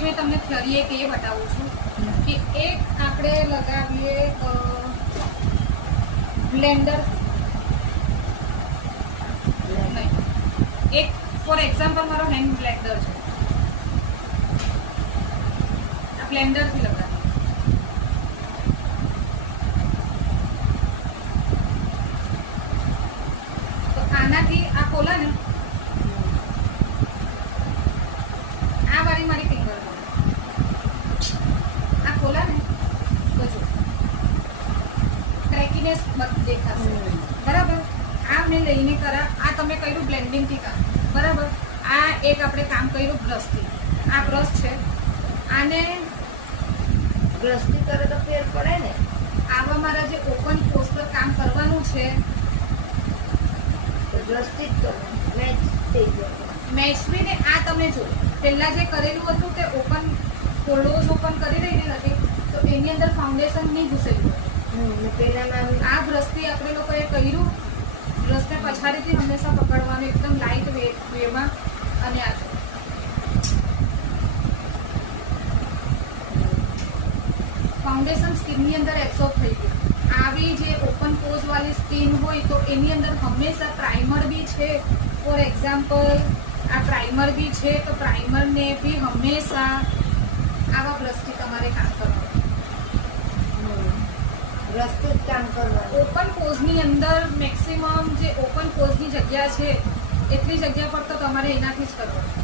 પછી મેં તમને થિયરી એક એ બતાવું છું કે એક આપણે લગાવીએ બ્લેન્ડર નહીં, એક ફોર એક્ઝામ્પલ મારો હેન્ડ બ્લેન્ડર છે, આ બ્લેન્ડરથી લગાવીએ તો આનાથી આ ખોલા ને આ વાળી મારી ફિંગર આ ખોલા ને તો જો ક્રેકીનેસ દેખાશે બરાબર. આ મેં લઈને કરા, આ તમે કર્યું બ્લેન્ડિંગથી કામ બરાબર. આ એક આપણે કામ કર્યું બ્રશથી, આ બ્રશ છે, આને બ્રશથી કરે તો ફેર પડે ને. આવા મારા જે ઓપન પોસ્ટ પર કામ કરવાનું છે તો બ્રશથી જ કરવાનું, મેચ થઈ જાય. મેચવીને આ તમે જો પહેલા જે કરેલું હતું તે ઓપન ફોલ્ડર્સ ઓપન કરી રહી નથી તો એની અંદર ફાઉન્ડેશન નહીં ઘૂસેલું હતું. પહેલામાં આ બ્રશથી આપણે લોકોએ કર્યું, બ્રશને પછાડીથી હંમેશા પકડવાનું એકદમ લાઇટ વેમાં, અને આ ફાઉન્ડેશન સ્કિનની અંદર એબ્સોર્બ થઈ ગયું. આવી જે ઓપન પોઝ વાળી સ્કિન હોય તો એની અંદર હંમેશા પ્રાઇમર બી છે. ફોર એક્ઝામ્પલ આ પ્રાઇમર બી છે તો પ્રાઇમરને બી હંમેશા આવા બ્રશથી તમારે કામ કરવાનું, બ્રશથી જ કામ કરવાનું. ઓપન પોઝની અંદર મેક્સિમમ જે ઓપન પોઝની જગ્યા છે એટલી જગ્યા પર તો તમારે એનાથી જ કરવાનું.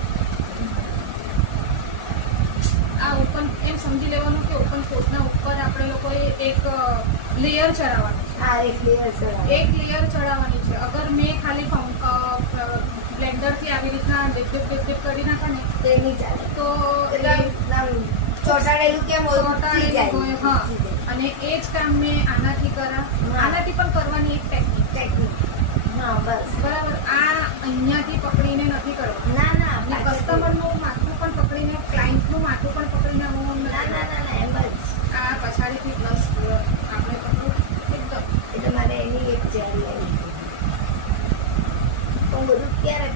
આ ઓપન એમ સમજી લેવાનું કે ઓપન પોઝના ઉપર આપણે લોકોએ એક લેયર ચડાવવાનું છે. હા, એક લેયર ચડાવવાનું. એક લેયર ચડાવવાની છે. અગર મેં ખાલી બ્લેન્ડરથી આવી રીતના ડીપ કરી નાખા ને તે નહીં ચાલે. તો ચોટાડેલું કેમ ચોંટાડેલું હોય, હા. અને એ જ કામ મેં આનાથી કરા, આનાથી પણ કરવાની એક ટેકનિક. હા, બસ બરાબર. આ અહીંયાથી પકડીને નથી કરવાનું. ના ના અને કસ્ટમરનું માથું પણ પકડીને, ક્લાયન્ટનું માથું પણ પકડીને આવવાનું ના નથી. ના ના એમ જ. આ પછાડીથી પ્લસ આપણે પકડું એકદમ. એટલે મારે એની એક તૈયારી આવી. પણ બધું ક્યારે